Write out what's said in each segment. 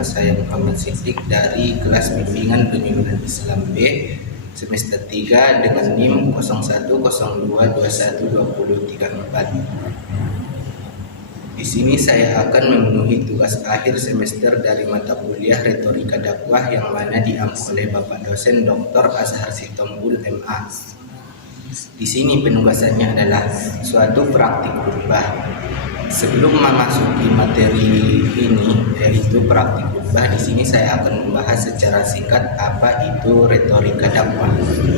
nama saya Muhammad Siddiq dari kelas bimbingan Penyuluhan Islam B semester 3 dengan NIM 0102212034. Di sini saya akan memenuhi tugas akhir semester dari mata kuliah Retorika Dakwah yang mana diampu oleh Bapak dosen Dr. Azhar Sitompul MA. Di sini penugasannya adalah suatu praktik khutbah. Sebelum memasuki materi ini, yaitu praktik khutbah, di sini saya akan membahas secara singkat apa itu retorika dakwah.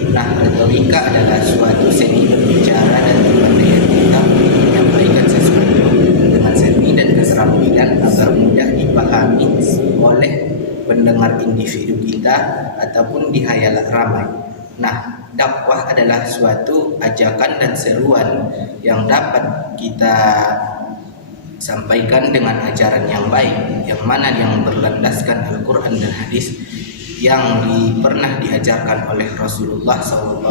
Nah, retorika adalah suatu seni berbicara dan kepandaian kita menyampaikan sesuatu dengan seni dan keterampilan agar mudah dipahami oleh pendengar individu kita ataupun dihayal ramai. Nah, dakwah adalah suatu ajakan dan seruan yang dapat kita sampaikan dengan ajaran yang baik, yang mana yang berlandaskan Al-Quran dan hadis yang pernah diajarkan oleh Rasulullah SAW.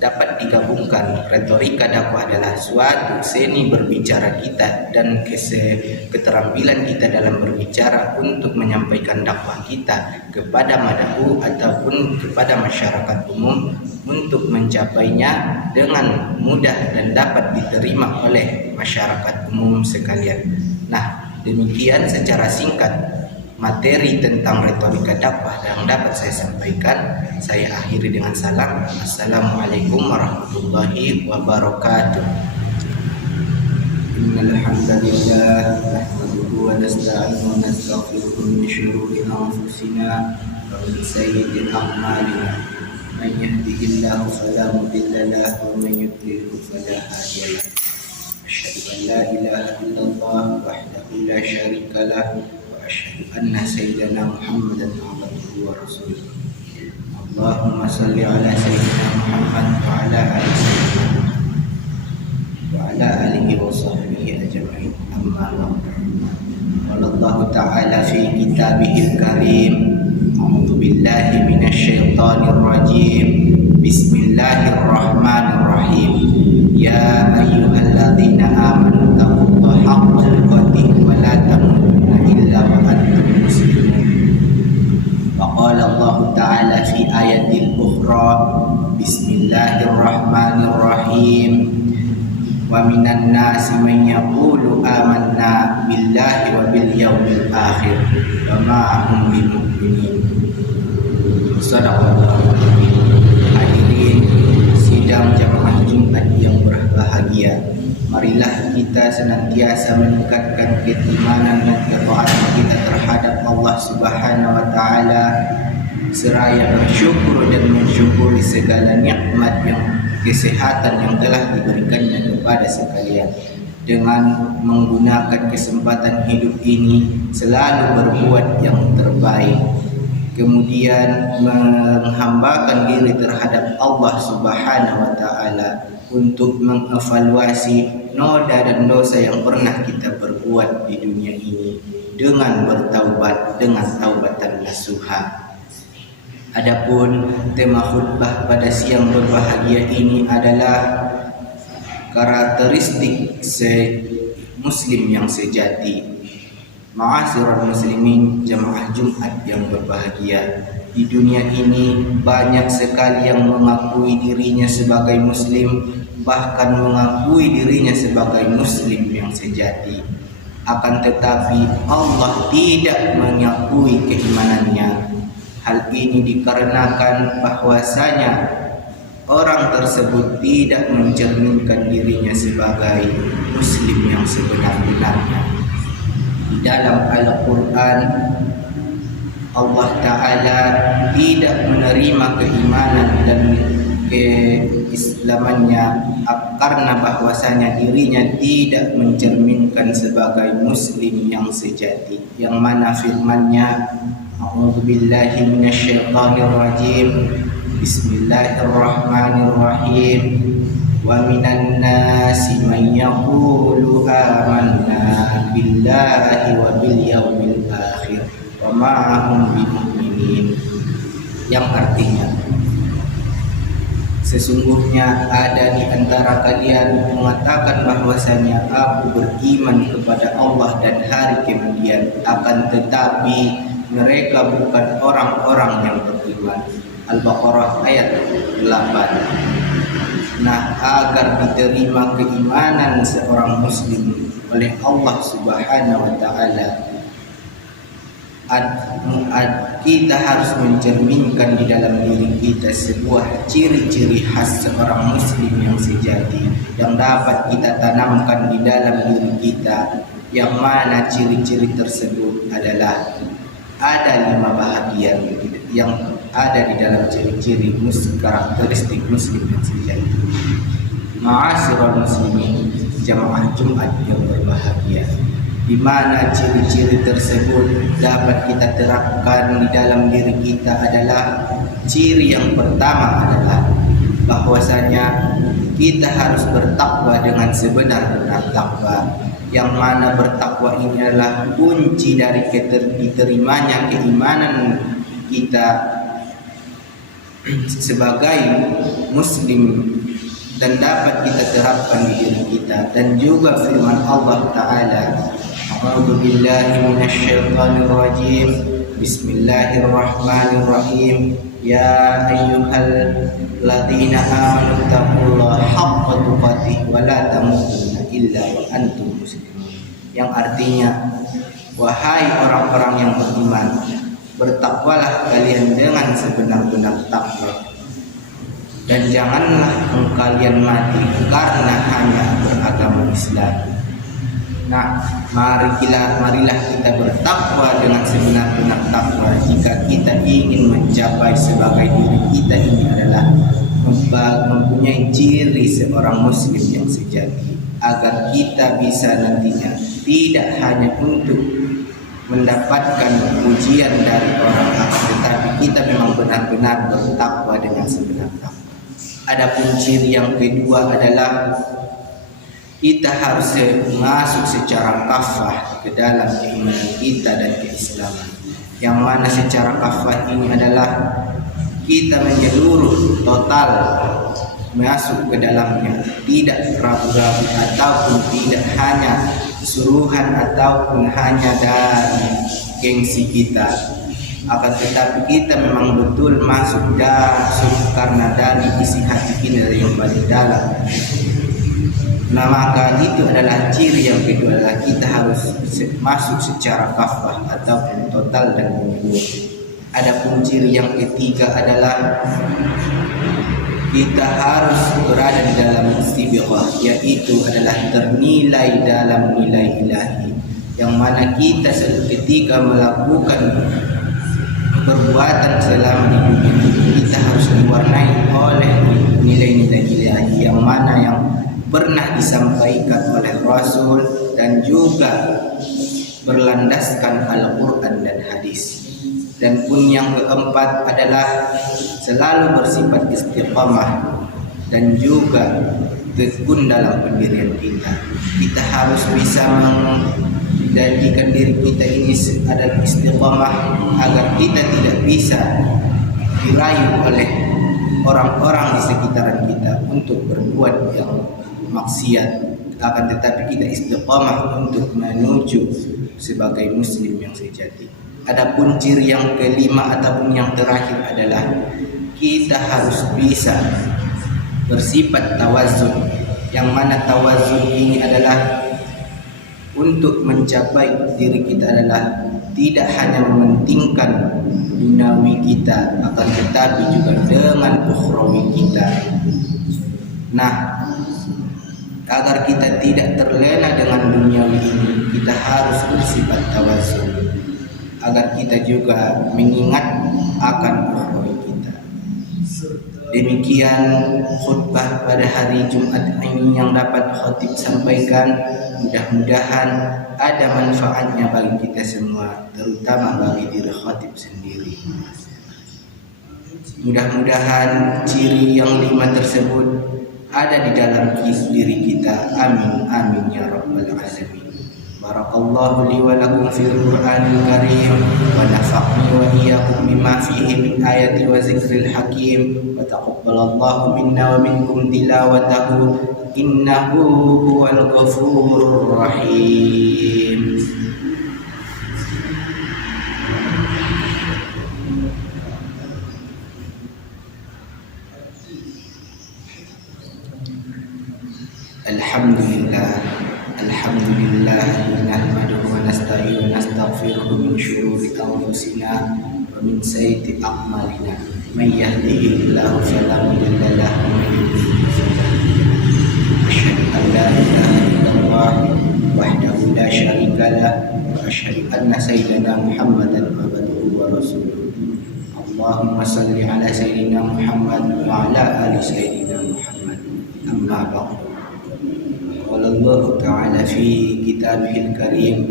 Dapat digabungkan, retorika dakwah adalah suatu seni berbicara kita dan keterampilan kita dalam berbicara untuk menyampaikan dakwah kita kepada mad'u ataupun kepada masyarakat umum untuk mencapainya dengan mudah dan dapat diterima oleh masyarakat umum sekalian. Nah, demikian secara singkat materi tentang retorika dakwah yang dapat saya sampaikan. Saya akhiri dengan salam. Assalamualaikum warahmatullahi wabarakatuh. Innal hamdalillah nahmaduhu wa nasta'inuhu wa nastaghfiruhu min shururi anfusina wa min sayyi'ati a'malina. Man yahdihillahu fala mudilla lahu wa man yudlilhu fala hadiya lahu. Asyhadu an la ilaha illallah wahdahu la syarika lahu wa asyhadu anna sayyidana Muhammadan abduhu wa rasuluh. Allahumma salli ala sayyidina Muhammad wa ala ali sayyidina Muhammad wa ala alihi wa sahbihi ajma'in. Amma ba'du. Qala Allah ta'ala fi kitabihil karim. A'udzu billahi minasyaitonir rajim. Bismillahirrahmanirrahim. Ya ayyuhalladzina amanu taqullaha haqqa tuqatih wa la tamutunna illa wa antum muslimun. Wa qala Allah ta'ala fi ayatil ukhra. Bismillahirrahmanirrahim. Wa minan nasi man yaqulu amanna billahi wa bil yawmil akhir wa ma hum bimu'minin. Shadaqallahu hadirin sidang jamaah Jumat yang berbahagia. Marilah kita senantiasa meningkatkan keimanan dan ketaatan kita terhadap Allah Subhanahu wa taala seraya bersyukur dan mensyukuri segala nikmat yang kesehatan yang telah diberikannya kepada sekalian. Dengan menggunakan kesempatan hidup ini selalu berbuat yang terbaik, kemudian menghambakan diri terhadap Allah Subhanahu wa taala untuk mengevaluasi noda dan dosa yang pernah kita perbuat di dunia ini dengan bertaubat dengan taubatan nasuha. Adapun tema khutbah pada siang berbahagia ini adalah karakteristik muslim yang sejati. Ma'asyiral muslimin jamaah Jumat yang berbahagia, di dunia ini banyak sekali yang mengakui dirinya sebagai muslim, bahkan mengakui dirinya sebagai muslim yang sejati. Akan tetapi Allah tidak mengakui keimanannya. Hal ini dikarenakan bahwasanya orang tersebut tidak mencerminkan dirinya sebagai muslim yang sebenar-benarnya. Di dalam Al-Quran Allah Ta'ala tidak menerima keimanan dan keislamannya karena bahwasanya dirinya tidak mencerminkan sebagai muslim yang sejati, yang mana firman-Nya A'udzu billahi minasyaitonir rajim. Bismillahirrahmanirrahim. Wa minan nasi man yaqulu amanna billahi wa bil yawmil akhir wa ma hum bimu'minin. Yang artinya Sesungguhnya ada di antara kalian mengatakan bahwasanya aku beriman kepada Allah dan hari kemudian, akan tetapi mereka bukan orang-orang yang beriman. Al-Baqarah ayat 8. Nah, agar diterima keimanan seorang muslim oleh Allah Subhanahu wa taala, kita harus mencerminkan di dalam diri kita sebuah ciri-ciri khas seorang muslim yang sejati yang dapat kita tanamkan di dalam diri kita, yang mana ciri-ciri tersebut adalah ada 5 bahagian yang ada di dalam ciri-ciri karakteristik muslim yang sejati. Ma'asyiral muslimin, jamaah Jumat yang berbahagia, di mana ciri-ciri tersebut dapat kita terapkan di dalam diri kita adalah ciri yang pertama adalah bahwasanya kita harus bertakwa dengan sebenar-benar takwa, yang mana bertakwa ini adalah kunci dari diterimanya keimanan kita sebagai muslim dan dapat kita terapkan di diri kita. Dan juga firman Allah Ta'ala, A'udzu billahi minasyaitonir rajim. Bismillahirrahmanirrahim. Ya ayyuhalladzina amanu taqullaha haqqa tuqatih wa la tamutunna illa wa antum muslimun. Yang artinya, wahai orang-orang yang beriman, bertakwalah kalian dengan sebenar-benar takwa, dan janganlah kalian mati karena hanya beragama Islam. Nah, marilah kita bertakwa dengan sebenar-benar takwa jika kita ingin mencapai sebagai diri kita ini adalah mempunyai ciri seorang muslim yang sejati, agar kita bisa nantinya tidak hanya untuk mendapatkan pujian dari orang lain, tetapi kita memang benar-benar bertakwa dengan sebenar takwa. Adapun ciri yang kedua adalah kita harus masuk secara kafah ke dalam keimanan kita dan keislaman, yang mana secara kafah ini adalah kita menyeluruh total masuk ke dalamnya, tidak ragu-ragu ataupun tidak hanya suruhan ataupun hanya dari gengsi kita, akan tetapi kita memang betul masuk karena dari isi hati kita yang paling dalam. Nah, maka itu adalah ciri yang kedua, adalah kita harus masuk secara kafah ataupun total dan menyeluruh. Adapun ciri yang ketiga adalah kita harus berada di dalam istiqomah, yaitu adalah ternilai dalam nilai ilahi, yang mana kita ketika melakukan perbuatan selama di dunia ini, kita harus diwarnai oleh nilai-nilai ilahi yang mana yang pernah disampaikan oleh Rasul dan juga berlandaskan Al-Quran dan hadis. Dan pun yang keempat adalah selalu bersifat istiqamah dan juga tekun dalam pendirian kita. Kita harus bisa menjadikan diri kita ini adalah istiqamah, agar kita tidak bisa dirayu oleh orang-orang di sekitaran kita untuk berbuat yang maksiat, akan tetapi kita istiqamah untuk menuju sebagai muslim yang sejati. Adapun ciri yang kelima ataupun yang terakhir adalah kita harus bisa bersifat tawazun, yang mana tawazun ini adalah untuk mencapai diri kita adalah tidak hanya mementingkan duniawi kita, akan tetapi juga dengan ukhrawi kita. Nah, agar kita tidak terlena dengan duniawi ini, kita harus bersifat tawazun, agar kita juga mengingat akan ukhrawi kita. Demikian khutbah pada hari Jumat ini yang dapat khatib sampaikan. Mudah-mudahan ada manfaatnya bagi kita semua, terutama bagi diri khatib sendiri. Mudah-mudahan ciri yang 5 tersebut ada di dalam diri kita. Amin amin ya rabbal alamin. Barakallahu li wa lakum fil Qur'anil Karim wa nafa'ni wa iyyakum bima fihi min ayati wa zikril hakim wa taqabbalallahu minna wa minkum tilawatahu innahu huwal ghafurur rahim. Alhamdulillah nahmaduhu wa nasta'inuhu wa nastaghfiruhu min shururi anfusina wa min sayyiati a'malina may yahdihillahu fala mudilla lahu wa may yudlil fala hadiya lahu asyhadu an la ilaha illallah wahdahu la syarika lah wa asyhadu anna sayyidana Muhammadan abduhu wa rasuluh. Allahumma salli ala sayyidina Muhammad wa ala ali sayyidina Muhammad. Amma ba'du. Allah Ta'ala fi kitabihil karim.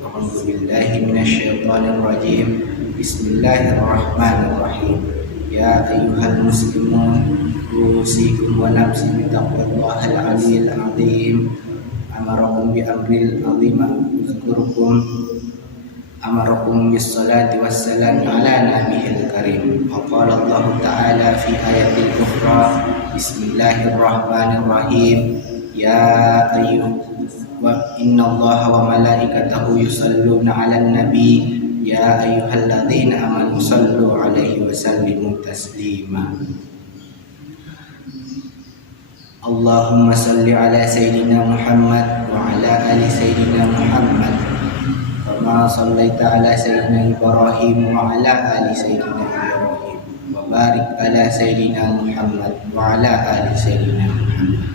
A'udzu billahi minasyaitonir rajim. Bismillahirrahmanirrahim. Ya ayyuhal muslimun usikum wa nafsi bittaqwallahil aliyyil azim. Amarakum bi amril azim uzkurukum amarakum bis salati wassalam ala nabiyil karim. Wa qala Allah Ta'ala fi ayatil ukhra. Bismillahirrahmanirrahim. Ya ayyuh wa innallaha wa malaikatahu yusalluna 'alan nabi ya ayyuhalladzina amanu sallu 'alaihi wa sallimu taslima. Allahumma salli 'ala sayyidina Muhammad wa 'ala ali sayyidina Muhammad kama shallaita 'ala sayyidina Ibrahim wa 'ala ali sayyidina Ibrahim wa barik 'ala sayyidina Muhammad wa 'ala ali sayyidina Muhammad.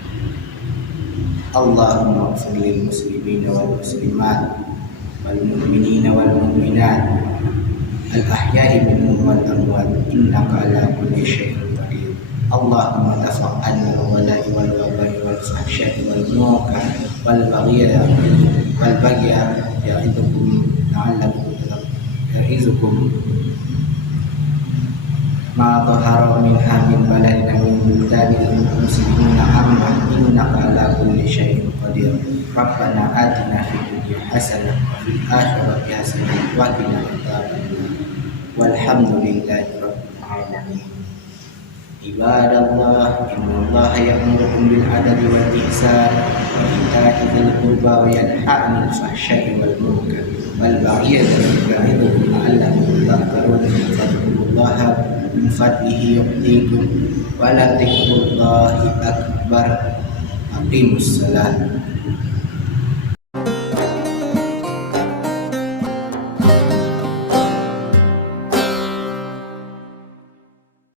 Allahumma ighfir lil muslimina wal muslimat wal mu'minina wal mu'minat al ahya'i minhum wal amwat innaka ala kulli syai'in qadir. Allahumma tafa'al wal wala'i wal waba'i wal fahsya'i wal munkar wal baghiya ya'idukum la'allakum ya'izukum ma dhahara minha min baladina min buldanil muslimina amma innaka ala kulli syai'in qadir. Rabbana atina fid dunya hasanah wa fil akhirati hasanah wa qina adzabannar. Walhamdulillahi rabbil alamin. Ibadallah, innallaha ya'murukum bil 'adli wal ihsan wa ita'i dzil qurba wa yanha 'anil fahsya'i wal munkar wal baghi ya'idukum la'allakum tadhakkarun. Fadhkurullaha min fadlihi yu'tikum wa la dzikrullahi akbar. Aqimus salat.